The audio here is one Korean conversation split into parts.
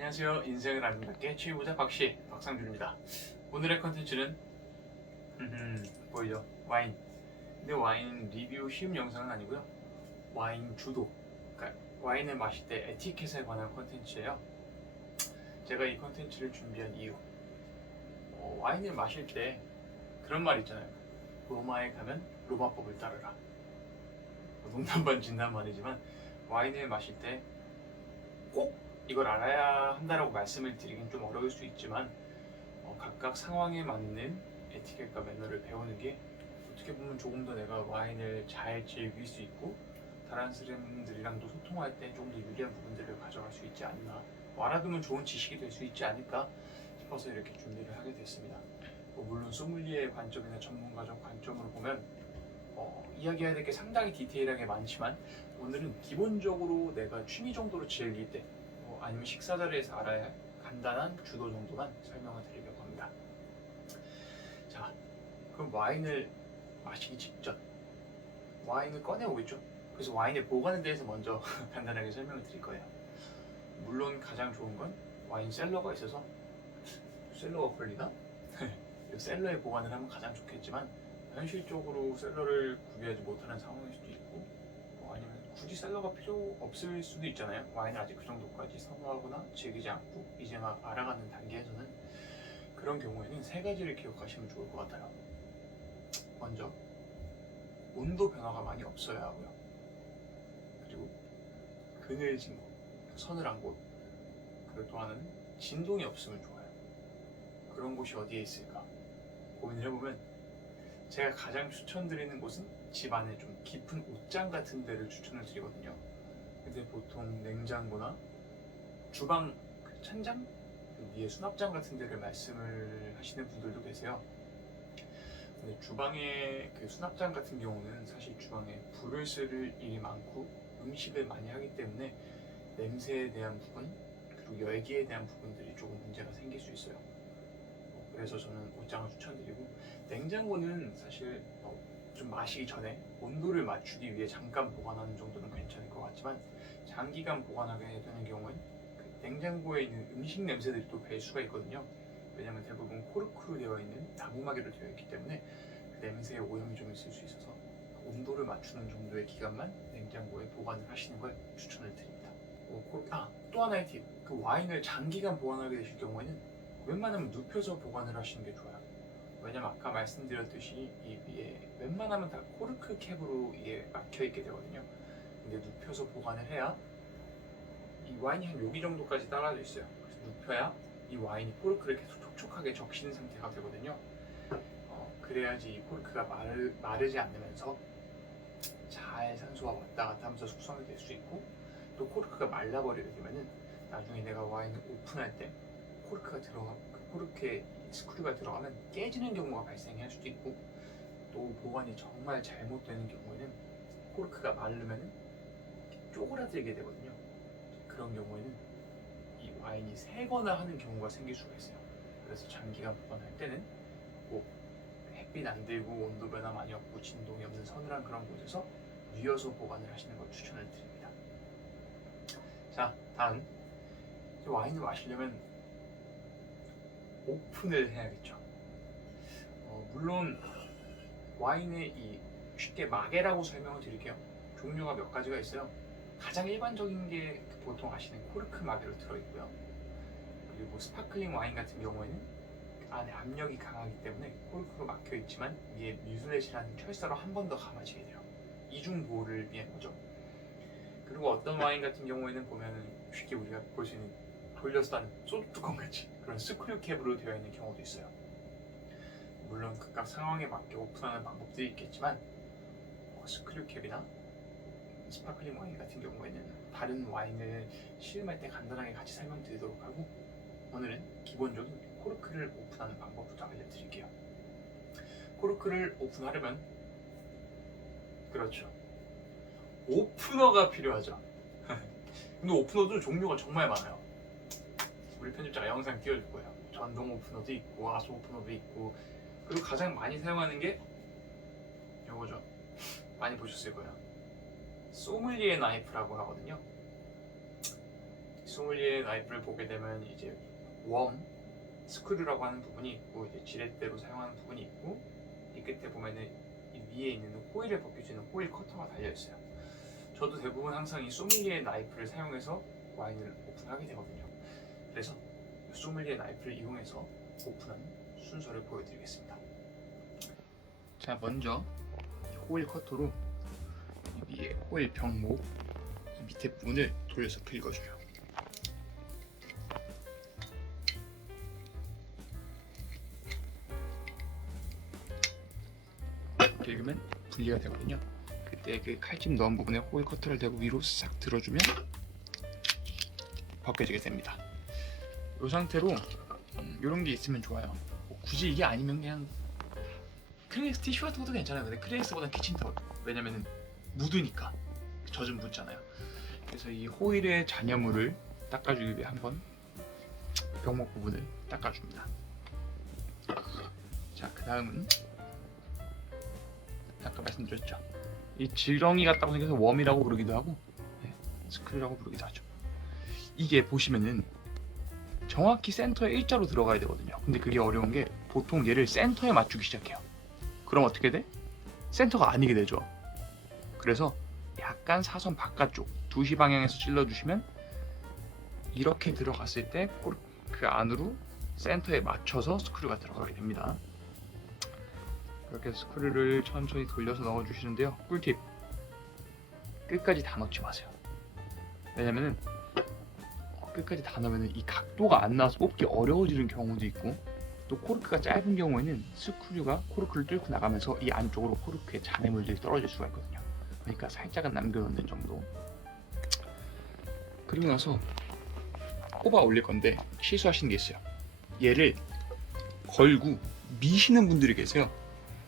안녕하세요. 인생을 아름답게 취해보자 박씨 박상준입니다. 오늘의 컨텐츠는 보이죠? 와인. 근데 와인 리뷰 쉬운 영상은 아니고요. 와인 주도, 그러니까 와인을 마실 때 에티켓에 관한 컨텐츠예요. 제가 이 컨텐츠를 준비한 이유, 와인을 마실 때 그런 말 있잖아요. 로마에 가면 로마법을 따르라. 농담 반 진담 말이지만 와인을 마실 때 꼭 이걸 알아야 한다라고 말씀을 드리긴 좀 어려울 수 있지만 각각 상황에 맞는 에티켓과 매너를 배우는 게 어떻게 보면 조금 더 내가 와인을 잘 즐길 수 있고 다른 사람들이랑도 소통할 때 조금 더 유리한 부분들을 가져갈 수 있지 않나, 알아두면 좋은 지식이 될 수 있지 않을까 싶어서 이렇게 준비를 하게 됐습니다. 물론 소믈리에의 관점이나 전문가적 관점으로 보면 이야기해야 될 게 상당히 디테일하게 많지만 오늘은 기본적으로 내가 취미 정도로 즐길 때 아니면 식사 자리에서 알아야 할 간단한 주도 정도만 설명을 드리려고 합니다. 자, 그럼 와인을 마시기 직전 와인을 꺼내오겠죠. 그래서 와인의 보관에 대해서 먼저 간단하게 설명을 드릴 거예요. 물론 가장 좋은 건 와인 셀러가 있어서, 셀러가 걸리나? 셀러에 보관을 하면 가장 좋겠지만 현실적으로 셀러를 구비하지 못하는 상황일 수도 있고, 아니면 굳이 셀러가 필요 없을 수도 있잖아요. 와인을 아직 그 정도까지 선호하거나 즐기지 않고 이제 막 알아가는 단계에서는. 그런 경우에는 세 가지를 기억하시면 좋을 것 같아요. 먼저, 온도 변화가 많이 없어야 하고요. 그리고 그늘진 곳, 서늘한 곳, 그리고 또 하나는 진동이 없으면 좋아요. 그런 곳이 어디에 있을까 고민을 해보면 제가 가장 추천드리는 곳은 집 안에 좀 깊은 옷장 같은 데를 추천을 드리거든요. 근데 보통 냉장고나 주방 찬장 위에 수납장 같은 데를 말씀을 하시는 분들도 계세요. 근데 주방의 그 수납장 같은 경우는 사실 주방에 불을 쓸 일이 많고 음식을 많이 하기 때문에 냄새에 대한 부분 그리고 열기에 대한 부분들이 조금 문제가 생길 수 있어요. 그래서 저는 옷장을 추천드리고, 냉장고는 사실 좀 마시기 전에 온도를 맞추기 위해 잠깐 보관하는 정도는 괜찮을 것 같지만 장기간 보관하게 되는 경우엔 그 냉장고에 있는 음식 냄새들이 또 뵐 수가 있거든요. 왜냐면 대부분 코르크로 되어 있는 나무막이로 되어 있기 때문에 그 냄새에 오염이 좀 있을 수 있어서 온도를 맞추는 정도의 기간만 냉장고에 보관을 하시는 걸 추천을 드립니다. 또 하나의 팁, 그 와인을 장기간 보관하게 되실 경우에는 웬만하면 눕혀서 보관을 하시는 게 좋아요. 왜냐면 아까 말씀드렸듯이 이 위에 웬만하면 다 코르크 캡으로 이게 막혀 있게 되거든요. 근데 눕혀서 보관을 해야 이 와인이 한 여기 정도까지 떨어져 있어요. 그래서 눕혀야 이 와인이 코르크를 계속 촉촉하게 적시는 상태가 되거든요. 그래야지 이 코르크가 마르지 않으면서 잘 산소가 왔다 갔다 하면서 숙성이 될 수 있고, 또 코르크가 말라버리게 되면은 나중에 내가 와인을 오픈할 때 코르크에 스크류가 들어가면 깨지는 경우가 발생할 수도 있고, 또 보관이 정말 잘못되는 경우에는 코르크가 마르면 쪼그라들게 되거든요. 그런 경우에는 이 와인이 새거나 하는 경우가 생길 수가 있어요. 그래서 장기간 보관할 때는 꼭 햇빛 안 들고 온도 변화 많이 없고 진동이 없는 서늘한 그런 곳에서 뉘어서 보관을 하시는 걸 추천을 드립니다. 자, 다음, 와인을 마시려면 오픈을 해야겠죠. 물론 와인의 이 쉽게 마게라고 설명을 드릴게요. 종류가 몇 가지가 있어요. 가장 일반적인 게 보통 아시는 코르크 마개로 들어있고요. 그리고 스파클링 와인 같은 경우에는 안에 압력이 강하기 때문에 코르크가 막혀 있지만 위에 뮤즐렛이라는 철사로 한 번 더 감아지게 돼요. 이중 보호를 위한 거죠. 그리고 어떤 와인 같은 경우에는 보면은 쉽게 우리가 볼 수 있는 돌려서 다는 소주 뚜껑 같이 그런 스크류 캡으로 되어 있는 경우도 있어요. 물론 각각 상황에 맞게 오픈하는 방법들이 있겠지만 스크류 캡이나 스파클링 와인 같은 경우에는 다른 와인을 시음할 때 간단하게 같이 설명드리도록 하고, 오늘은 기본적인 코르크를 오픈하는 방법부터 알려드릴게요. 코르크를 오픈하려면, 그렇죠, 오프너가 필요하죠. 근데 오프너도 종류가 정말 많아요. 우리 편집자가 영상 띄워줄 거예요. 전동 오프너도 있고 아소 오프너도 있고, 그리고 가장 많이 사용하는 게 이거죠. 많이 보셨을 거예요. 소믈리에 나이프라고 하거든요. 소믈리에 나이프를 보게 되면 이제 웜, 스크류라고 하는 부분이 있고 이제 지렛대로 사용하는 부분이 있고 이 끝에 보면은 이 위에 있는 호일을 벗겨주는 호일 커터가 달려 있어요. 저도 대부분 항상 이 소믈리에 나이프를 사용해서 와인을 오픈하게 되거든요. 그래서 소믈리에 나이프를 이용해서 오픈하는 순서를 보여드리겠습니다. 자, 먼저 호일 커터로 이 위에 호일 병목 이 밑에 부분을 돌려서 긁어줘요. 긁으면 분리가 되거든요. 그때 그 칼집 넣은 부분에 호일 커터를 대고 위로 싹 들어주면 벗겨지게 됩니다. 이 상태로 이런 게 있으면 좋아요. 굳이 이게 아니면 그냥 크레이스 티슈 같은 것도 괜찮아요. 근데 크레이스보다 키친타올, 왜냐면은 묻으니까 젖은 묻잖아요. 그래서 이 호일의 잔여물을 닦아주기 위해 한번 병목 부분을 닦아줍니다. 자, 그 다음은 아까 말씀드렸죠. 이 지렁이 같다고 생겨서 웜이라고 부르기도 하고 스크류라고 부르기도 하죠. 이게 보시면은 정확히 센터에 일자로 들어가야 되거든요. 근데 그게 어려운 게 보통 얘를 센터에 맞추기 시작해요. 그럼 어떻게 돼? 센터가 아니게 되죠. 그래서 약간 사선 바깥쪽 2시 방향에서 찔러주시면 이렇게 들어갔을 때 그 안으로 센터에 맞춰서 스크류가 들어가게 됩니다. 이렇게 스크류를 천천히 돌려서 넣어주시는데요. 꿀팁! 끝까지 다 넣지 마세요. 왜냐면은 끝까지 다 넣으면 이 각도가 안 나와서 뽑기 어려워지는 경우도 있고, 또 코르크가 짧은 경우에는 스크류가 코르크를 뚫고 나가면서 이 안쪽으로 코르크에 잔해물들이 떨어질 수가 있거든요. 그러니까 살짝은 남겨놓는 정도. 그리고 나서 꼽아 올릴 건데 실수하시는 게 있어요. 얘를 걸고 미시는 분들이 계세요.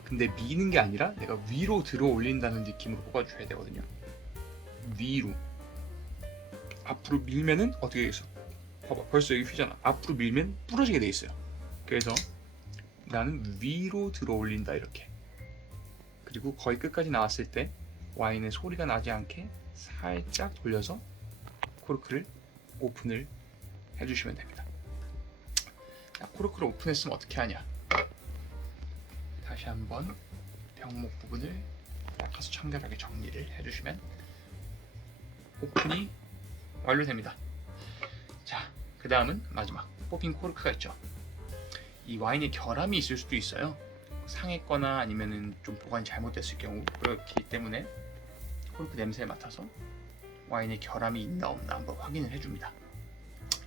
근데 미는 게 아니라 내가 위로 들어 올린다는 느낌으로 뽑아줘야 되거든요. 위로. 앞으로 밀면은 어떻게 되겠어? 봐봐, 벌써 여기 휘잖아. 앞으로 밀면 부러지게 돼 있어요. 그래서 나는 위로 들어 올린다, 이렇게. 그리고 거의 끝까지 나왔을 때 와인의 소리가 나지 않게 살짝 돌려서 코르크를 오픈을 해주시면 됩니다. 자, 코르크를 오픈했으면 어떻게 하냐? 다시 한번 병목 부분을 닦아서 청결하게 정리를 해주시면 오픈이 완료됩니다. 자, 그 다음은 마지막 뽑힌 코르크가 있죠. 이 와인에 결함이 있을 수도 있어요. 상했거나 아니면은 좀 보관이 잘못됐을 경우, 그렇기 때문에 코르크 냄새를 맡아서 와인에 결함이 있나 없나 한번 확인을 해줍니다.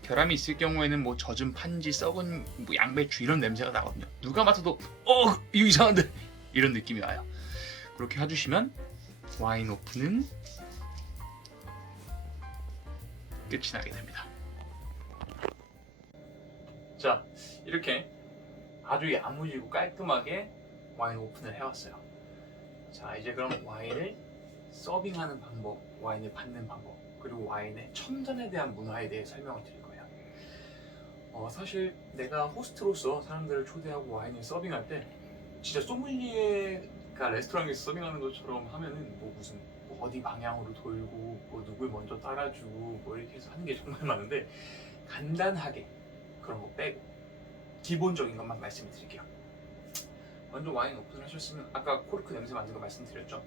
결함이 있을 경우에는 뭐 젖은 판지, 썩은 뭐 양배추 이런 냄새가 나거든요. 누가 맡아도 이거 이상한데 이런 느낌이 와요. 그렇게 해주시면 와인 오픈은 끝이 나게 됩니다. 자, 이렇게 아주 야무지고 깔끔하게 와인 오픈을 해왔어요. 자, 이제 그럼 와인을 서빙하는 방법, 와인을 받는 방법, 그리고 와인의 첨단에 대한 문화에 대해 설명을 드릴 거예요. 사실 내가 호스트로서 사람들을 초대하고 와인을 서빙할 때 진짜 소믈리에가 레스토랑에서 서빙하는 것처럼 하면은 뭐 무슨 뭐 어디 방향으로 돌고 뭐 누굴 먼저 따라주고 뭐 이렇게 해서 하는 게 정말 많은데, 간단하게 그런 거 빼고 기본적인 것만 말씀을 드릴게요. 먼저 와인 오픈을 하셨으면 아까 코르크 냄새 맡는 거 말씀드렸죠.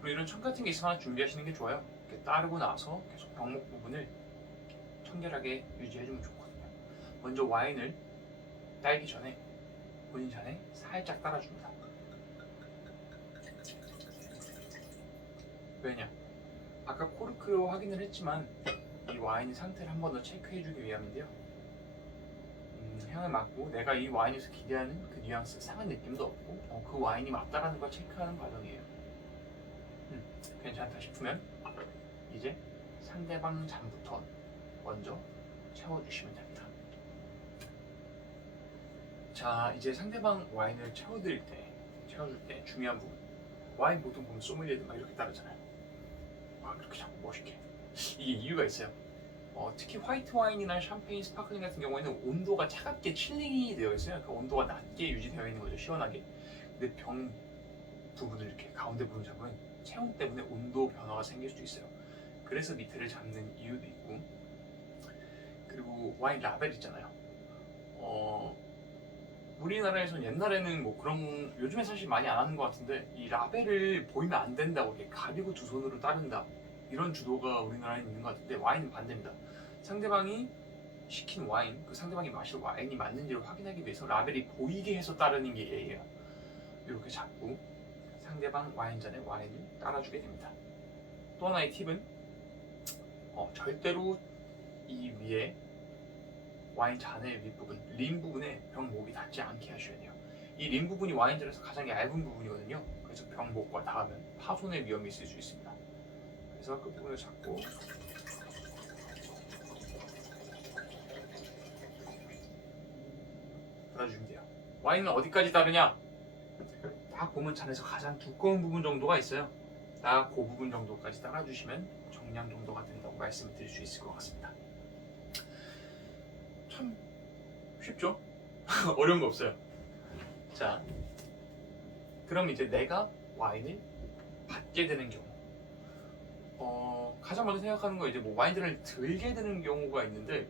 그리고 이런 청 같은 게 있으면 하나 준비하시는 게 좋아요. 이렇게 따르고 나서 계속 병목 부분을 청결하게 유지해주면 좋거든요. 먼저 와인을 따기 전에 본인 잔에 살짝 따라줍니다. 왜냐? 아까 코르크로 확인을 했지만 이 와인의 상태를 한 번 더 체크해주기 위함인데요. 향을 맡고 내가 이 와인에서 기대하는 그 뉘앙스, 상한 느낌도 없고 그 와인이 맞다라는 걸 체크하는 과정이에요. 괜찮다 싶으면 이제 상대방 잔부터 먼저 채워주시면 됩니다. 자, 이제 상대방 와인을 채워줄 때 중요한 부분, 와인 보통 보면 소믈리에들 막 이렇게 따르잖아요. 그렇게 자꾸 멋있게. 이게 이유가 있어요. 특히 화이트 와인이나 샴페인, 스파클링 같은 경우에는 온도가 차갑게 칠링이 되어 있어요. 그 온도가 낮게 유지되어 있는 거죠, 시원하게. 근데 병 부분을 이렇게 가운데 부분 잡으면 체온 때문에 온도 변화가 생길 수도 있어요. 그래서 밑에를 잡는 이유도 있고, 와인 라벨 있잖아요. 우리나라에선 옛날에는 뭐 그런, 요즘에 사실 많이 안 하는 것 같은데, 이 라벨을 보이면 안 된다고 이렇게 가리고 두 손으로 따른다, 이런 주도가 우리나라에 있는 것 같은데, 와인은 반대입니다. 상대방이 시킨 와인, 그 상대방이 마실 와인이 맞는지를 확인하기 위해서 라벨이 보이게 해서 따르는 게 예예요. 이렇게 잡고 상대방 와인잔에 와인을 따라주게 됩니다. 또 하나의 팁은 절대로 이 위에 와인 잔의 윗부분, 림 부분에 병 목이 닿지 않게 하셔야 돼요. 이 림 부분이 와인잔에서 가장 얇은 부분이거든요. 그래서 병 목과 닿으면 파손의 위험이 있을 수 있습니다. 그래서 그 부분을 잡고 따라주면 돼요. 와인은 어디까지 따르냐? 딱 보면 잔에서 가장 두꺼운 부분 정도가 있어요. 딱 그 부분 정도까지 따라주시면 정량 정도가 된다고 말씀을 드릴 수 있을 것 같습니다. 참 쉽죠? 어려운 거 없어요. 자, 그럼 이제 내가 와인을 받게 되는 경우, 가장 먼저 생각하는 건 이제 뭐 와인들을 들게 되는 경우가 있는데,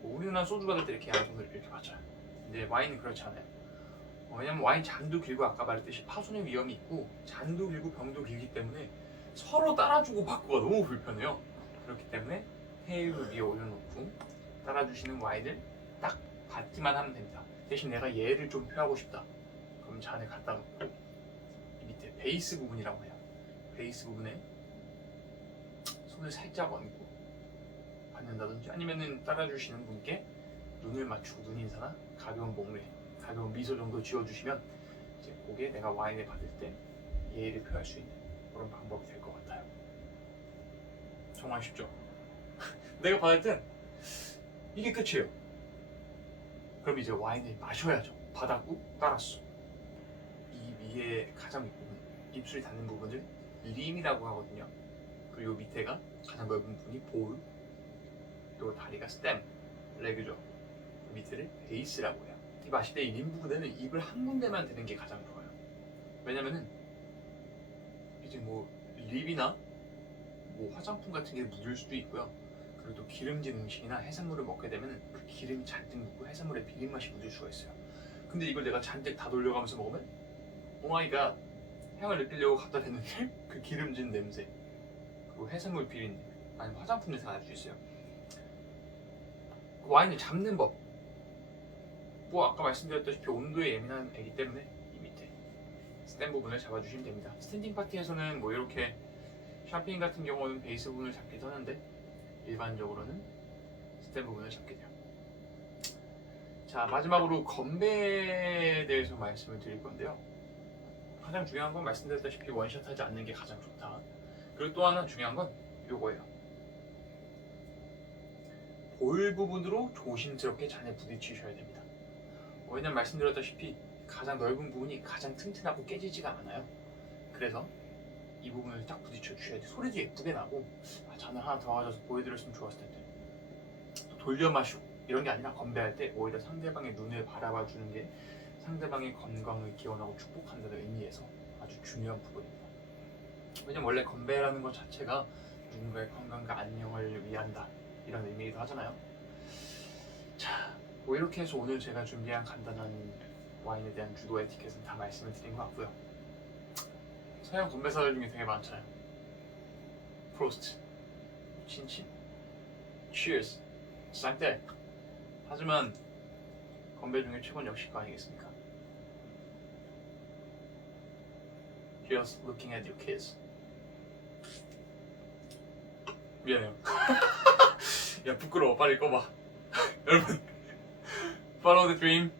뭐 우리나라 소주 받을 때 이렇게 양손으로 이렇게 받잖아요. 근데 와인은 그렇지 않아요. 왜냐면 와인 잔도 길고 아까 말했듯이 파손의 위험이 있고 잔도 길고 병도 길기 때문에 서로 따라주고 받고가 너무 불편해요. 그렇기 때문에 테이블 위에 올려놓고 따라주시는 와인을 딱 받기만 하면 됩니다. 대신 내가 얘를 좀 표하고 싶다, 그럼 잔을 갖다 놓고 이 밑에 베이스 부분이라고 해요. 베이스 부분에 손을 살짝 얹고 받는다든지, 아니면은 따라주시는 분께 눈을 맞추고 눈인사나 가벼운 목례, 가벼운 미소 정도 지어주시면 이제 그게 내가 와인을 받을 때 예의를 표할 수 있는 그런 방법이 될 것 같아요. 정말 쉽죠? 내가 받을 땐 이게 끝이에요. 그럼 이제 와인을 마셔야죠. 받았고 따랐어. 이 위에 가장 윗부분, 입술이 닿는 부분을 림이라고 하거든요. 그리고 밑에가 가장 넓은 부분이 볼, 그리고 다리가 스템, 레그죠. 그 밑에를 베이스라고 해요. 이 마실 때 이 림 부분에는 입을 한 군데만 대는 게 가장 좋아요. 왜냐면은 이제 뭐 립이나 뭐 화장품 같은 게 묻을 수도 있고요. 그리고 또 기름진 음식이나 해산물을 먹게 되면 그 기름이 잔뜩 묻고 해산물의 비린 맛이 묻을 수가 있어요. 근데 이걸 내가 잔뜩 다 돌려가면서 먹으면 오마이갓, 향을 느끼려고 갖다 댔는데 그 기름진 냄새, 그리고 해산물 비린 냄새, 아니면 화장품 냄새가 날 수 있어요. 그 와인을 잡는 법, 뭐 아까 말씀드렸다시피 온도에 예민한 애기 때문에 이 밑에 스템 부분을 잡아주시면 됩니다. 스탠딩 파티에서는 뭐 이렇게 샴페인 같은 경우는 베이스 부분을 잡기도 하는데 일반적으로는 스템 부분을 잡게 돼요. 자, 마지막으로 건배에 대해서 말씀을 드릴 건데요. 가장 중요한 건 말씀드렸다시피 원샷 하지 않는 게 가장 좋다. 그리고 또 하나 중요한 건 요거예요. 볼 부분으로 조심스럽게 잔에 부딪히셔야 됩니다. 왜냐면 말씀드렸다시피 가장 넓은 부분이 가장 튼튼하고 깨지지가 않아요. 그래서 이 부분을 딱 부딪혀 주셔야 돼. 소리도 예쁘게 나고, 잔을 하나 더 가져서 보여드렸으면 좋았을 텐데, 또 돌려 마시고 이런 게 아니라 건배할 때 오히려 상대방의 눈을 바라봐 주는 게 상대방의 건강을 기원하고 축복한다는 의미에서 아주 중요한 부분입니다. 왜냐면 원래 건배라는 것 자체가 누군가의 건강과 안녕을 위한다, 이런 의미이기도 하잖아요. 자, 뭐 이렇게 해서 오늘 제가 준비한 간단한 와인에 대한 주도 에티켓은 다 말씀을 드린 것 같고요. 서양 건배사들 중에 되게 많잖아요. 프로스트, 친친, cheers, 쌍떼. 하지만 건배 중에 최고는 역시 그거 아니겠습니까? Just looking at your kids. 미안해요. 야, 부끄러워. 빨리 꺼봐. 여러분, follow the dream.